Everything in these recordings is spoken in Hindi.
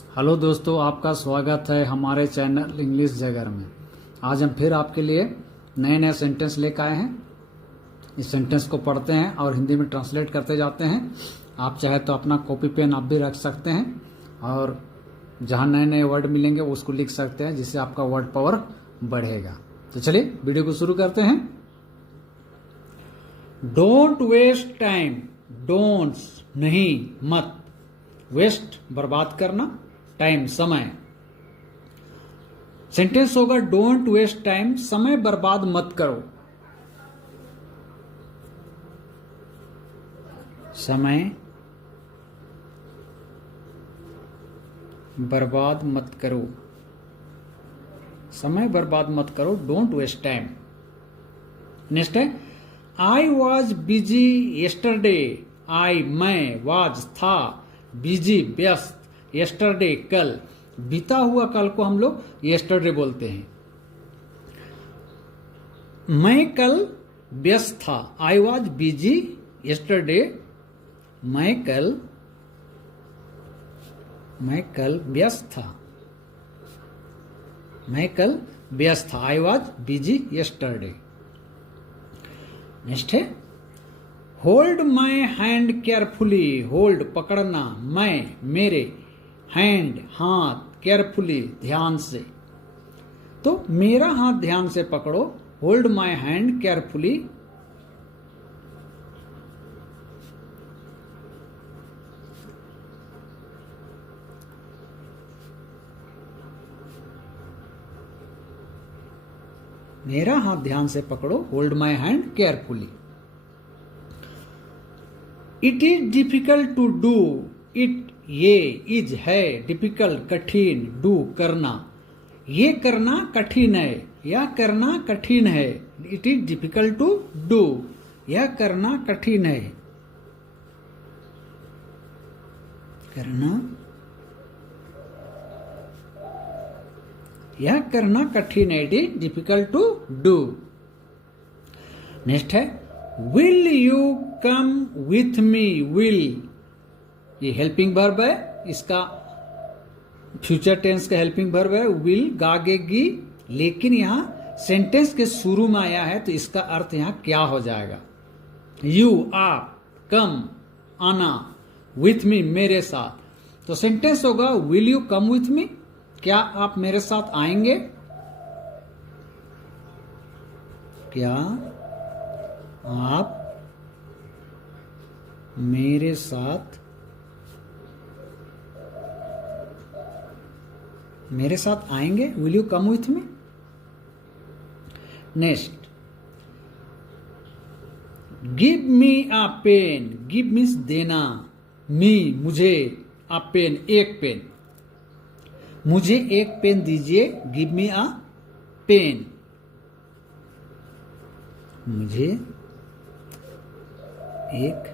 हेलो दोस्तों, आपका स्वागत है हमारे चैनल इंग्लिश जगह में। आज हम फिर आपके लिए नए नए सेंटेंस लेकर आए हैं। इस सेंटेंस को पढ़ते हैं और हिंदी में ट्रांसलेट करते जाते हैं। आप चाहे तो अपना कॉपी पेन आप भी रख सकते हैं और जहां नए नए वर्ड मिलेंगे वो उसको लिख सकते हैं, जिससे आपका वर्ड पावर बढ़ेगा। तो चलिए वीडियो को शुरू करते हैं। डोंट वेस्ट टाइम, डोंट नहीं, मत, वेस्ट बर्बाद करना, टाइम समय। सेंटेंस होगा डोंट वेस्ट टाइम, समय बर्बाद मत करो। समय बर्बाद मत करो, समय बर्बाद मत करो, डोंट वेस्ट टाइम। नेक्स्ट है I was busy yesterday. I मैं, वाज था, बिजी व्यस्त, येस्टरडे कल, बीता हुआ कल को हम लोग येस्टरडे बोलते हैं। मैं कल व्यस्त था, आई वॉज बिजी येस्टरडे। मैं कल व्यस्त था, मैं कल व्यस्त था, I was busy yesterday. Next है hold my hand carefully. Hold पकड़ना, मैं मेरे, हैंड हाथ, केयरफुली ध्यान से। तो मेरा हाथ ध्यान से पकड़ो, होल्ड माई हैंड केयरफुली। मेरा हाथ ध्यान से पकड़ो, hold my hand carefully. It is difficult to do it. ये इज है, डिफिकल्ट कठिन, डू करना, ये करना कठिन है, यह करना कठिन है। It is difficult to do, यह करना कठिन है, करना, यह करना कठिन है। It is difficult to do. Next है will you come with me. Will ये हेल्पिंग वर्ब है, इसका फ्यूचर टेंस का हेल्पिंग वर्ब है। विल गागेगी, लेकिन यहां सेंटेंस के शुरू में आया है तो इसका अर्थ यहां क्या हो जाएगा। यू आप, कम आना, विथ मी मेरे साथ। तो सेंटेंस होगा विल यू कम विथ मी, क्या आप मेरे साथ आएंगे। क्या आप मेरे साथ आएंगे। Will you come with me. Next give me a pen. Give means देना, मी मुझे, अ पेन एक पेन, मुझे एक पेन दीजिए। गिव मी अ पेन, मुझे एक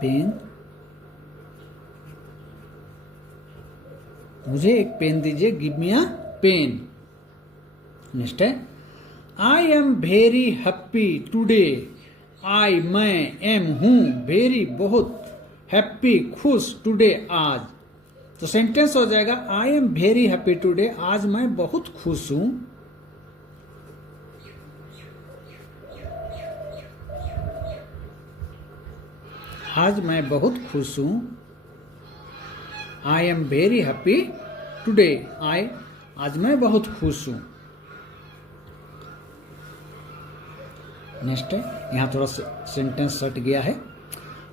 पेन, मुझे एक पेन दीजिए। Give me a pen. Next है I am very happy today. I मैं, एम हूं, वेरी बहुत, हैप्पी खुश, टूडे आज। तो सेंटेंस हो जाएगा आई एम वेरी हैप्पी टूडे, आज मैं बहुत खुश हूं। आज मैं बहुत खुश हूं। I am very happy today, आज मैं बहुत खुश हूं। नेक्स्ट है, यहां थोड़ा सेंटेंस सट गया है।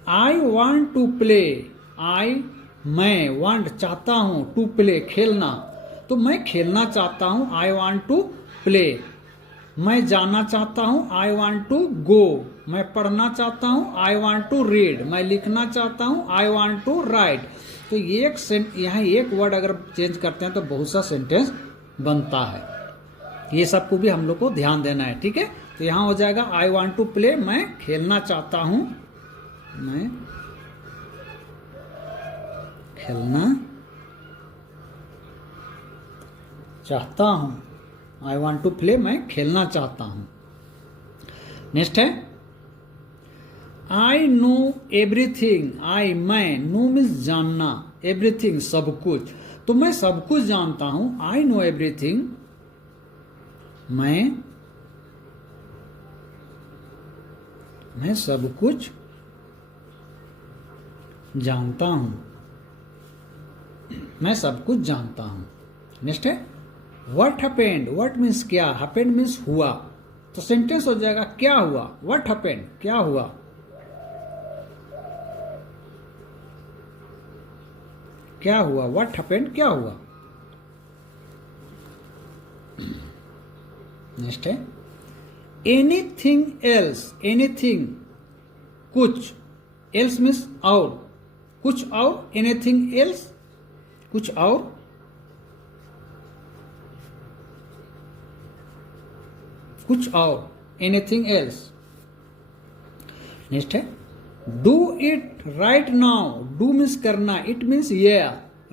I want to play. I मैं, वांट चाहता हूं, टू प्ले खेलना, तो मैं खेलना चाहता हूं। I want to play. मैं जाना चाहता हूं, आई वॉन्ट टू गो। मैं पढ़ना चाहता हूं, आई वॉन्ट टू रीड। मैं लिखना चाहता हूं, आई वॉन्ट टू राइट। तो यहाँ एक वर्ड अगर चेंज करते हैं तो बहुत सा सेंटेंस बनता है। ये सबको भी हम लोग को ध्यान देना है, ठीक है। तो यहां हो जाएगा आई वॉन्ट टू प्ले, मैं खेलना चाहता हूं, मैं खेलना चाहता हूं। आई वॉन्ट टू प्ले, मैं खेलना चाहता हूं। नेक्स्ट है आई नो एवरीथिंग। आई मैं, नो मीन्स जानना, एवरीथिंग सब कुछ। तो मैं सब कुछ जानता हूं, आई नो एवरीथिंग, मैं सब कुछ जानता हूं, मैं सब कुछ जानता हूं। नेक्स्ट है व्हाट हैपेंड, व्हाट मीन्स क्या, हैपेंड मीन्स हुआ, तो सेंटेंस हो जाएगा क्या हुआ, व्हाट हैपेंड क्या हुआ, क्या हुआ, व्हाट हैपेंड क्या हुआ। नेक्स्ट है एनीथिंग एल्स, एनीथिंग कुछ, एल्स मीन्स और, कुछ और, एनीथिंग एल्स कुछ और, कुछ और, एनीथिंग एल्स। नेक्स्ट है do it right now, do means करना, इट मीन्स ये,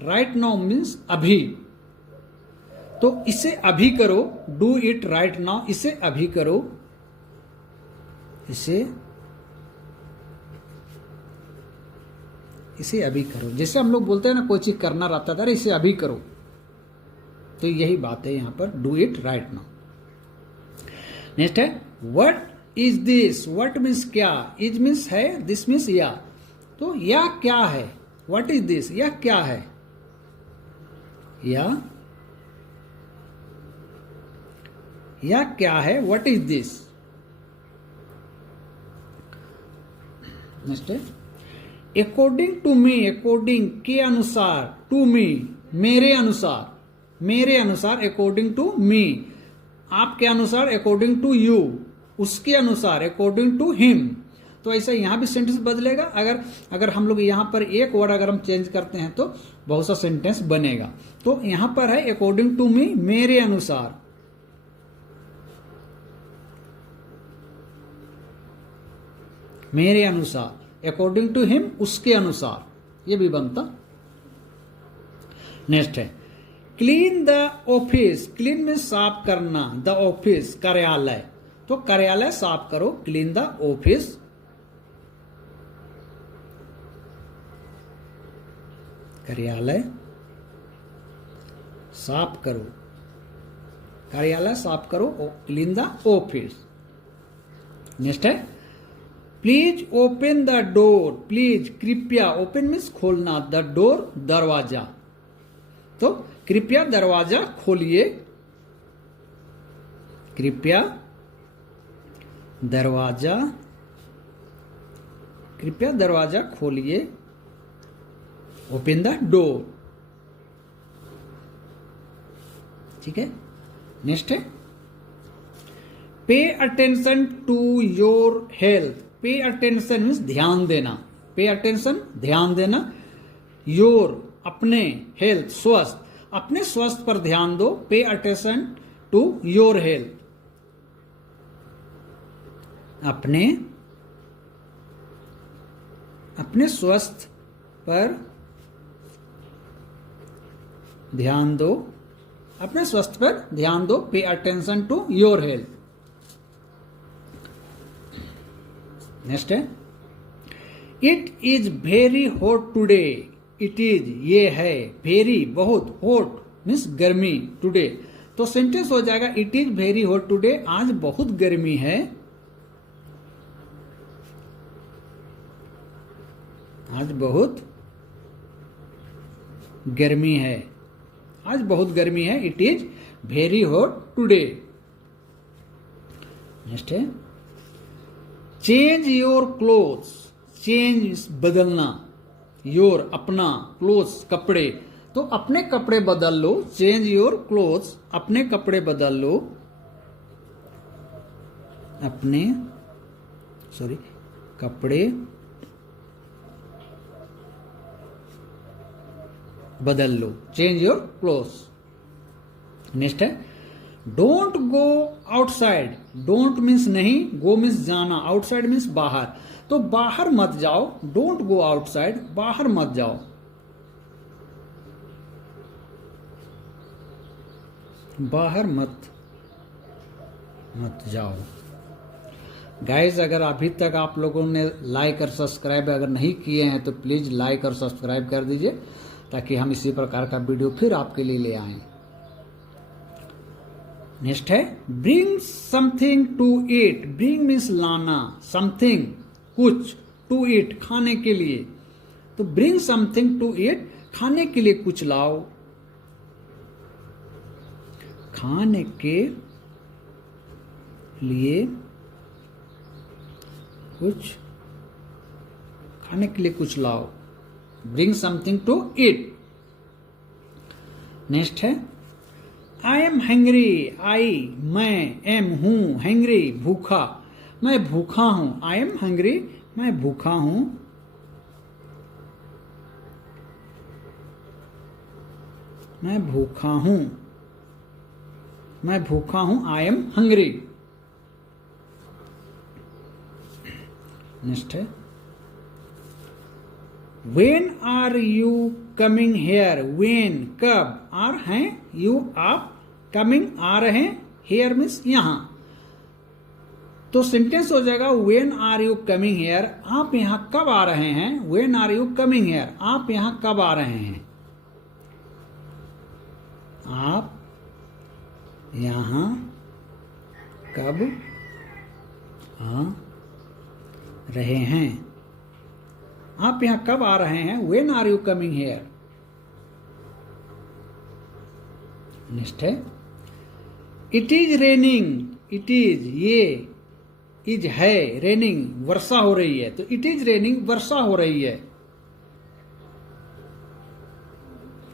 राइट नाउ मीन्स अभी, तो इसे अभी करो, डू इट राइट नाउ, इसे अभी करो, इसे अभी करो। जैसे हम लोग बोलते हैं ना कोई चीज करना रहता था, इसे अभी करो, तो यही बात है यहां पर, do it right now. Next है what is this, what means क्या, इज मीन्स है, दिस मीन्स या, तो या क्या है, व्हाट इज दिस, या क्या है, या क्या है, व्हाट इज दिस। नेक्स्ट है अकॉर्डिंग टू मी, अकॉर्डिंग के अनुसार, टू मी मेरे अनुसार, मेरे अनुसार, अकॉर्डिंग टू मी, आपके अनुसार, अकॉर्डिंग टू यू, उसके अनुसार, अकॉर्डिंग टू हिम। तो ऐसा यहां भी सेंटेंस बदलेगा। अगर हम लोग यहां पर एक वर्ड अगर हम चेंज करते हैं तो बहुत सा सेंटेंस बनेगा। तो यहां पर है अकॉर्डिंग टू मी, मेरे अनुसार, मेरे अनुसार, अकॉर्डिंग टू हिम उसके अनुसार, ये भी बनता। नेक्स्ट है क्लीन द ऑफिस, क्लीन में साफ करना, द ऑफिस कार्यालय, तो कार्यालय साफ करो, क्लीन द ऑफिस, कार्यालय साफ करो, कार्यालय साफ करो, क्लीन द ऑफिस। नेक्स्ट है please open the door, please कृपया, ओपन मीन्स खोलना, द डोर दरवाजा, तो कृपया दरवाजा खोलिए, कृपया दरवाजा, कृपया दरवाजा खोलिए, ओपन द डोर। ठीक है। नेक्स्ट है pay attention to your health, pay attention means ध्यान देना, पे अटेंशन ध्यान देना, योर अपने, हेल्थ स्वस्थ, अपने स्वास्थ्य पर ध्यान दो, pay attention to your health, अपने स्वास्थ्य पर ध्यान दो, अपने स्वास्थ्य पर ध्यान दो, pay attention to your health. Next है it is very hot today, it is ये है, वेरी बहुत, हॉट मीन्स गर्मी, टुडे, तो सेंटेंस हो जाएगा it is very hot today, आज बहुत गर्मी है, आज बहुत गर्मी है, आज बहुत गर्मी है, it is very hot today. Next है चेंज योर क्लोथ्स, चेंज बदलना, योर अपना, क्लोथ्स कपड़े, तो अपने कपड़े बदल लो, चेंज योर क्लोथ्स, अपने कपड़े बदल लो, अपने कपड़े बदल लो, चेंज योर क्लोथ्स। नेक्स्ट है don't go outside, don't means नहीं, गो मीन्स जाना, आउटसाइड मीन्स बाहर, तो बाहर मत जाओ, डोंट गो आउटसाइड, बाहर मत जाओ, बाहर मत जाओ। गाइज अगर अभी तक आप लोगों ने लाइक और सब्सक्राइब अगर नहीं किए हैं तो प्लीज लाइक और सब्सक्राइब कर दीजिए। ताकि हम इसी प्रकार का वीडियो फिर आपके लिए ले आएं। नेक्स्ट है bring something to eat. Bring means लाना, समथिंग कुछ, टू ईट खाने के लिए। तो ब्रिंग समथिंग टू ईट, खाने के लिए कुछ लाओ। खाने के लिए कुछ, खाने के लिए कुछ लाओ। Bring something to eat. Next है आई एम हैंग्री। आई मैं, एम हूं, हैंग्री भूखा, मैं भूखा हूं। आई एम हैंग्री, मैं भूखा हूं। मैं भूखा हूं, मैं भूखा हूं। I am hungry. नेक्स्ट है when are you coming here. When कब, आर हैं, यू आप, कमिंग आ रहे हैं, हेयर मीन्स यहां। तो सेंटेंस हो जाएगा when are you coming here, आप यहां कब आ रहे हैं। When are you coming here, आप यहां कब आ रहे हैं। आप यहां कब आ रहे हैं। आप यहां कब आ रहे हैं। When are you coming here. Next है it is raining. It is, ये इज है, रेनिंग वर्षा हो रही है। तो इट इज रेनिंग, वर्षा हो रही है।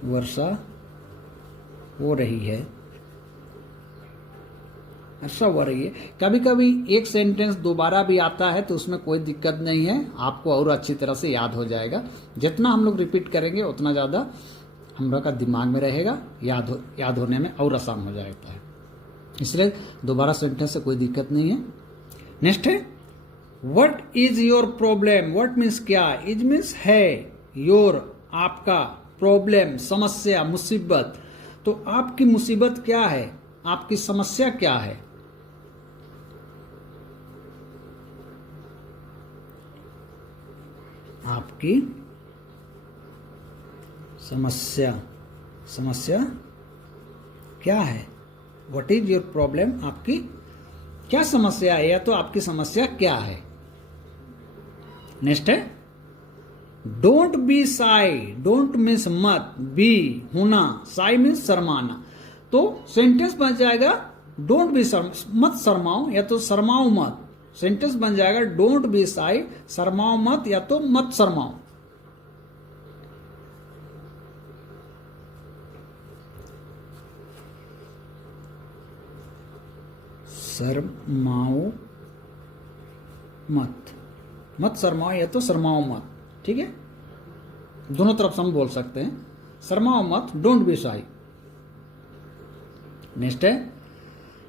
वर्षा हो रही है, वर्षा हो रही है। कभी कभी एक सेंटेंस दोबारा भी आता है तो उसमें कोई दिक्कत नहीं है, आपको और अच्छी तरह से याद हो जाएगा। जितना हम लोग रिपीट करेंगे उतना ज़्यादा हम लोग का दिमाग में रहेगा, याद होने में और आसान हो जाता है। इसलिए दोबारा सेंटेंस से कोई दिक्कत नहीं है। नेक्स्ट है what is your problem. What means क्या, इज मीन्स है, योर आपका, प्रॉब्लम समस्या, मुसीबत। तो आपकी मुसीबत क्या है, आपकी समस्या क्या है। आपकी समस्या, समस्या क्या है। व्हाट इज योर प्रॉब्लम, आपकी क्या समस्या है, या तो आपकी समस्या क्या है। नेक्स्ट है don't be Sai. Don't means मत, बी होना, साई मीन्स शर्माना। तो सेंटेंस बन जाएगा डोंट बी, मत शर्माओ, या तो शर्माओ मत। सेंटेंस बन जाएगा डोंट बी साई, शर्माओ मत, या तो मत शर्माओ। शर्माओ मत, मत शर्माओ, या तो शर्माओ मत। ठीक है, दोनों तरफ से हम बोल सकते हैं। शर्माओ मत, डोंट बी शाई। नेक्स्ट है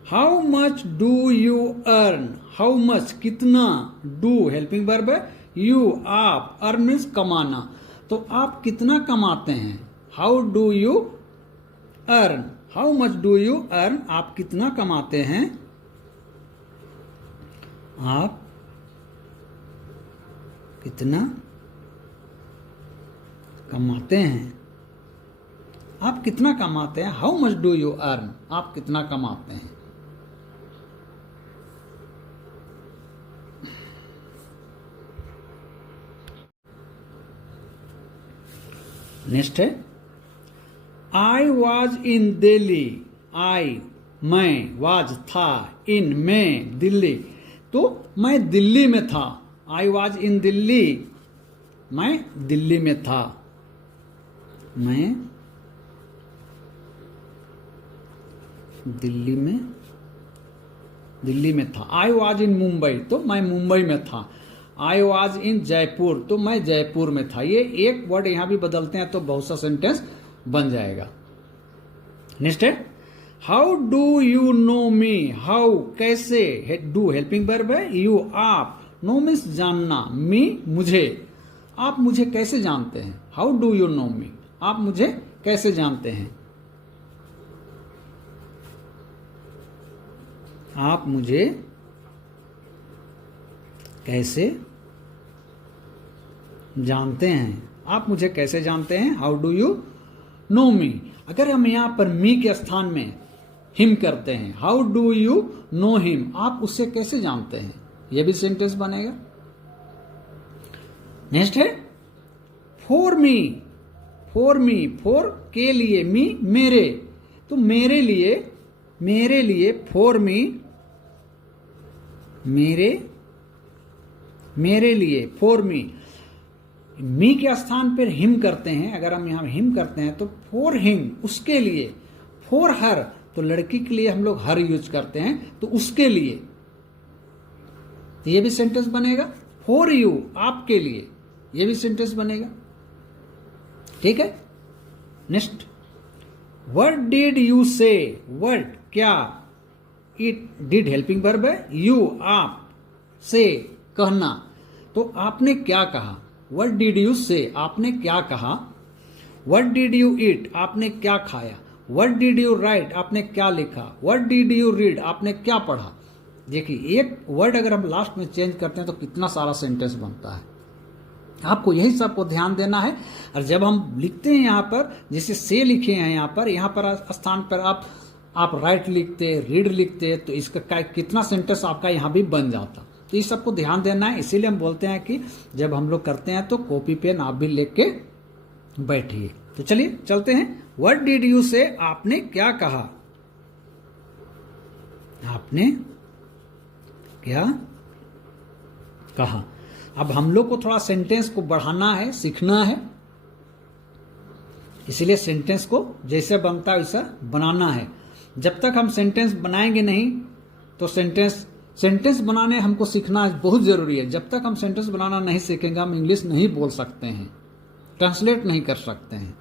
how much do you earn. How much कितना, डू हेल्पिंग वर्ब है, यू आप, अर्न मीन्स कमाना। तो आप कितना कमाते हैं। How do you earn, how much do you earn, आप कितना कमाते हैं। आप कितना कमाते हैं, आप कितना कमाते हैं। How much do you earn, आप कितना कमाते हैं। नेक्स्ट है आई वॉज इन दिल्ली। आई मैं, वाज था, इन में, दिल्ली। तो मैं दिल्ली में था। आई वॉज इन दिल्ली, मैं दिल्ली में था। मैं दिल्ली में था। आई वॉज इन मुंबई, तो मैं मुंबई में था। आई वॉज इन जयपुर, तो मैं जयपुर में था। ये एक वर्ड यहां भी बदलते हैं तो बहुत सा सेंटेंस बन जाएगा। नेक्स्ट है how do you know me. How कैसे, डू हेल्पिंग वर्ब है, यू आप, नो मीन्स जानना, मी मुझे। आप मुझे कैसे जानते हैं। हाउ डू यू नो मी, आप मुझे कैसे जानते हैं। आप मुझे कैसे जानते हैं। आप मुझे कैसे जानते हैं? हाउ डू यू नो मी? अगर हम यहां पर मी के स्थान में हिम करते हैं, how do you know him, आप उससे कैसे जानते हैं? यह भी सेंटेंस बनेगा। नेक्स्ट है for me, for me, for के लिए, मी मेरे, तो मेरे लिए, मेरे लिए, फॉर मी, मेरे लिए, फॉर मी के स्थान पर हिम करते हैं। अगर हम यहां हिम करते हैं तो फॉर हिम, उसके लिए, फॉर हर, तो लड़की के लिए हम लोग हर यूज करते हैं, तो उसके लिए, तो ये भी सेंटेंस बनेगा। फॉर यू, आपके लिए, ये भी सेंटेंस बनेगा। ठीक है। नेक्स्ट, व्हाट डिड यू से, व्हाट क्या, इट डिड हेल्पिंग वर्ब है, यू आप, से कहना, तो आपने क्या कहा। व्हाट डिड यू से, आपने क्या कहा। व्हाट डिड यू ईट, आपने क्या खाया। व्हाट डिड यू राइट, आपने क्या लिखा। व्हाट डिड यू रीड, आपने क्या पढ़ा। देखिए एक वर्ड अगर हम लास्ट में चेंज करते हैं तो कितना सारा सेंटेंस बनता है। आपको यही सब को ध्यान देना है। और जब हम लिखते हैं यहाँ पर, जैसे से लिखे हैं यहाँ पर स्थान पर आप राइट लिखते, रीड लिखते, तो इसका कितना सेंटेंस आपका यहाँ भी बन जाता। तो इस सबको ध्यान देना है। इसीलिए हम बोलते हैं कि जब हम लोग करते हैं तो कॉपी पेन आप भी लेके के बैठिए। तो चलिए चलते हैं। व्हाट डिड यू से, आपने क्या कहा, आपने क्या कहा। अब हम लोग को थोड़ा सेंटेंस को बढ़ाना है, सीखना है, इसलिए सेंटेंस को जैसे बनता है वैसा बनाना है। जब तक हम सेंटेंस बनाएंगे नहीं तो सेंटेंस बनाने हमको सीखना बहुत जरूरी है। जब तक हम सेंटेंस बनाना नहीं सीखेंगे हम इंग्लिश नहीं बोल सकते हैं, ट्रांसलेट नहीं कर सकते हैं।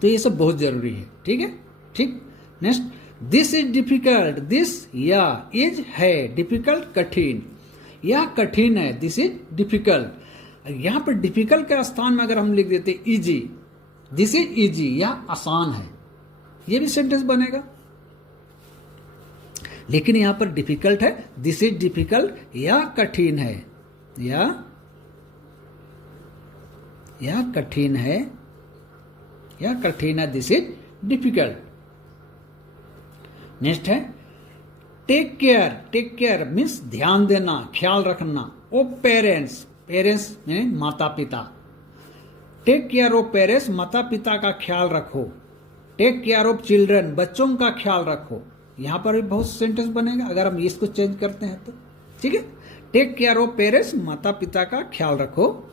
तो ये सब बहुत जरूरी है। ठीक है, ठीक। Next, this is difficult, this या इज है, डिफिकल्ट कठिन, यह कठिन है, दिस इज डिफिकल्ट। यहां पर डिफिकल्ट के स्थान में अगर हम लिख देते इजी, दिस इज इजी, यह आसान है, यह भी सेंटेंस बनेगा। लेकिन यहां पर डिफिकल्ट है, दिस इज डिफिकल्ट, यह कठिन है, यह कठिन है, यह कठिन है, दिस इज डिफिकल्ट। नेक्स्ट है take care, take care means ध्यान देना, ख्याल रखना। ओ पेरेंट्स, पेरेंट्स में माता पिता, टेक केयर ऑफ पेरेंट्स, माता पिता का ख्याल रखो। टेक केयर ऑफ चिल्ड्रन, बच्चों का ख्याल रखो। यहां पर भी बहुत सेंटेंस बनेगा अगर हम इसको चेंज करते हैं तो। ठीक है, टेक केयर ऑफ पेरेंट्स, माता पिता का ख्याल रखो।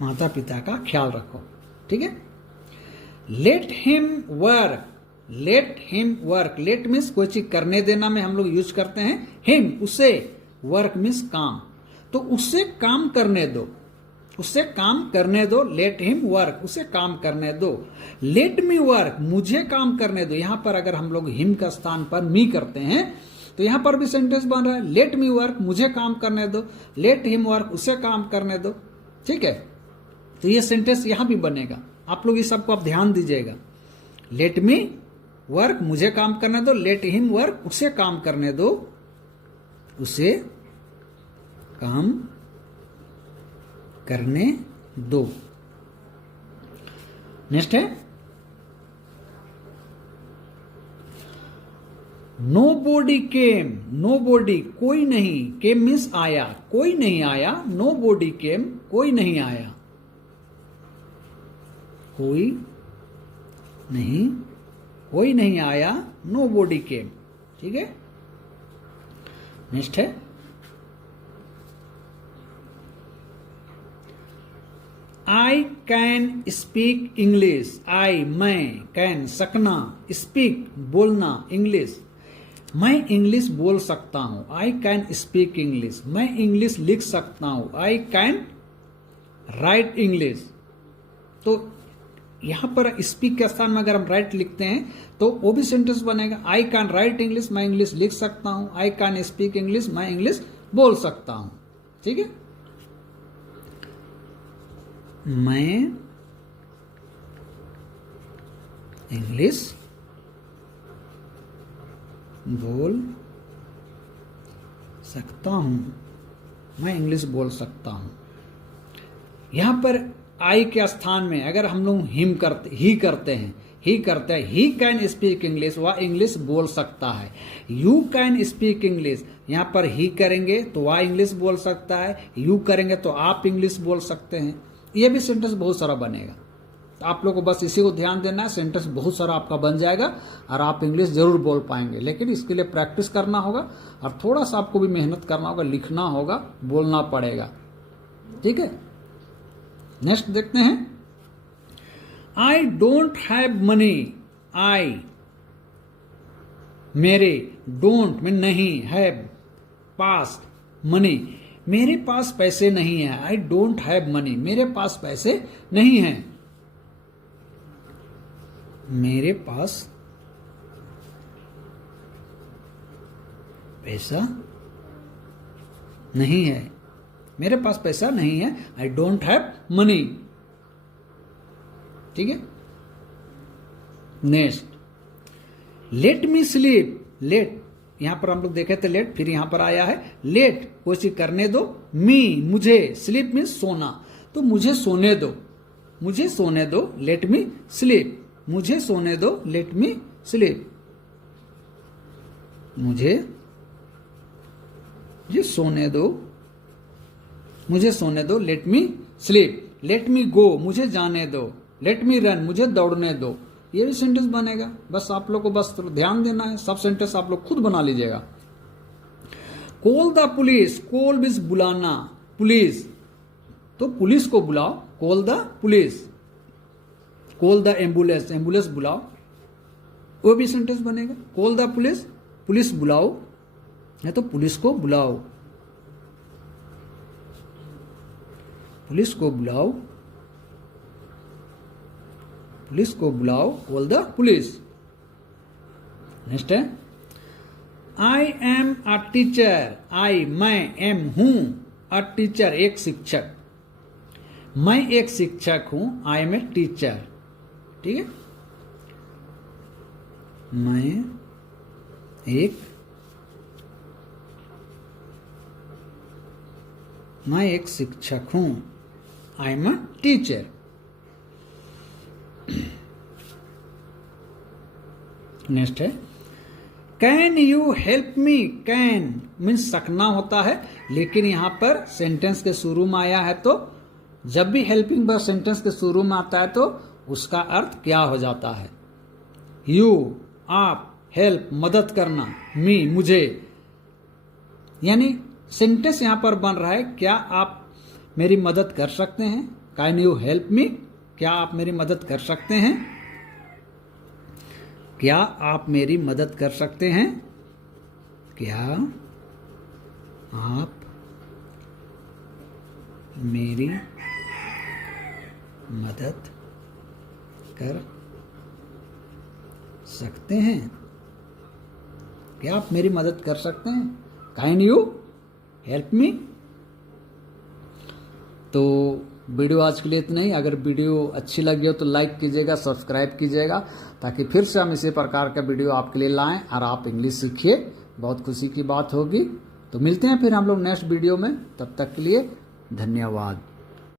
माता पिता का ख्याल रखो। ठीक है। Let him work, let him work, let means कोई चीज करने देना में हम लोग यूज करते हैं, हिम उसे, वर्क मीन्स काम, तो उससे काम करने दो, उससे काम करने दो। लेट हिम वर्क, उसे काम करने दो। लेट मी वर्क, मुझे काम करने दो। यहां पर अगर हम लोग हिम का स्थान पर मी करते हैं तो यहां पर भी सेंटेंस बन रहा है, लेट मी वर्क, मुझे काम करने दो। लेट हिम वर्क, उसे काम करने दो। ठीक है, तो ये सेंटेंस यहां भी बनेगा। आप लोग इस सबको आप ध्यान दीजिएगा। लेट मी वर्क, मुझे काम करने दो। लेट हिम वर्क, उसे काम करने दो, उसे काम करने दो। नेक्स्ट है नो बॉडी केम, नो बॉडी कोई नहीं, केम मीन्स आया, कोई नहीं आया। नो बॉडी केम, कोई नहीं आया, कोई नहीं आया। नो बॉडी केम। ठीक है। नेक्स्ट है आई कैन स्पीक इंग्लिश, आई मैं, कैन सकना, स्पीक बोलना, इंग्लिश मैं इंग्लिश बोल सकता हूं। आई कैन स्पीक इंग्लिश, मैं इंग्लिश लिख सकता हूं। आई कैन राइट इंग्लिश, तो यहां पर स्पीक के स्थान में अगर हम राइट लिखते हैं तो वो भी सेंटेंस बनेगा। आई कैन राइट इंग्लिश, मैं इंग्लिश लिख सकता हूं। आई कैन स्पीक इंग्लिश, मैं इंग्लिश बोल सकता हूं। ठीक है, मैं इंग्लिश बोल सकता हूं, मैं इंग्लिश बोल सकता हूं। यहां पर आई के स्थान में अगर हम लोग ही करते हैं, ही कैन स्पीक इंग्लिश, वह इंग्लिश बोल सकता है। यू कैन स्पीक इंग्लिश, यहां पर ही करेंगे तो वह इंग्लिश बोल सकता है, यू करेंगे तो आप इंग्लिश बोल सकते हैं। यह भी सेंटेंस बहुत सारा बनेगा। तो आप लोग को बस इसी को ध्यान देना है, सेंटेंस बहुत सारा आपका बन जाएगा और आप इंग्लिश जरूर बोल पाएंगे। लेकिन इसके लिए प्रैक्टिस करना होगा और थोड़ा सा आपको भी मेहनत करना होगा, लिखना होगा, बोलना पड़ेगा। ठीक है, नेक्स्ट देखते हैं। आई डोंट हैव मनी, आई मेरे, डोंट में नहीं, हैव पास, मनी मेरे पास पैसे नहीं है। आई डोंट हैव मनी, मेरे पास पैसे नहीं है। मेरे पास पैसा नहीं है, मेरे पास पैसा नहीं है। I don't have money. ठीक है, next, let me sleep, let यहां पर हम लोग देखे थे लेट, फिर यहां पर आया है लेट, कोई चीज करने दो, मी मुझे, स्लीप मीन सोना, तो मुझे सोने दो, मुझे सोने दो, लेट मी स्लीप, मुझे सोने दो, लेट मी स्लीप, मुझे सोने दो, मुझे सोने दो, let me sleep, let me go, मुझे जाने दो, लेट मी रन, मुझे दौड़ने दो। ये भी सेंटेंस बनेगा। बस आप लोग को बस ध्यान देना है, सब सेंटेंस आप लोग खुद बना लीजिएगा। Call the police, call means बुलाना, पुलिस तो पुलिस को बुलाओ, call the police, call the ambulance, ambulance बुलाओ, वो भी सेंटेंस बनेगा। कॉल द पुलिस, पुलिस बुलाओ, या तो पुलिस को बुलाओ, पुलिस को बुलाओ, पुलिस को बुलाओ, कॉल द पुलिस। नेक्स्ट है, आई एम अ टीचर, आई मैं, एम हूं, अ टीचर एक शिक्षक, मैं एक शिक्षक हूं, आई एम ए टीचर। ठीक है, मैं एक शिक्षक हूं, I am a teacher. Next है, can you help me, can means सकना होता है, लेकिन यहां पर सेंटेंस के शुरू में आया है, तो जब भी हेल्पिंग वर्ब सेंटेंस के शुरू में आता है तो उसका अर्थ क्या हो जाता है? यू आप, हेल्प मदद करना, मी मुझे, यानी सेंटेंस यहां पर बन रहा है, क्या आप मेरी मदद कर सकते हैं? कैन यू हेल्प मी, क्या आप मेरी मदद कर सकते हैं? क्या आप मेरी मदद कर सकते हैं? क्या आप मेरी मदद कर सकते हैं? क्या आप मेरी मदद कर सकते हैं? कैन यू हेल्प मी। तो वीडियो आज के लिए इतना ही। अगर वीडियो अच्छी लगी हो तो लाइक कीजिएगा, सब्सक्राइब कीजिएगा, ताकि फिर से हम इसी प्रकार का वीडियो आपके लिए लाएं और आप इंग्लिश सीखिए। बहुत खुशी की बात होगी। तो मिलते हैं फिर हम लोग नेक्स्ट वीडियो में, तब तक के लिए धन्यवाद।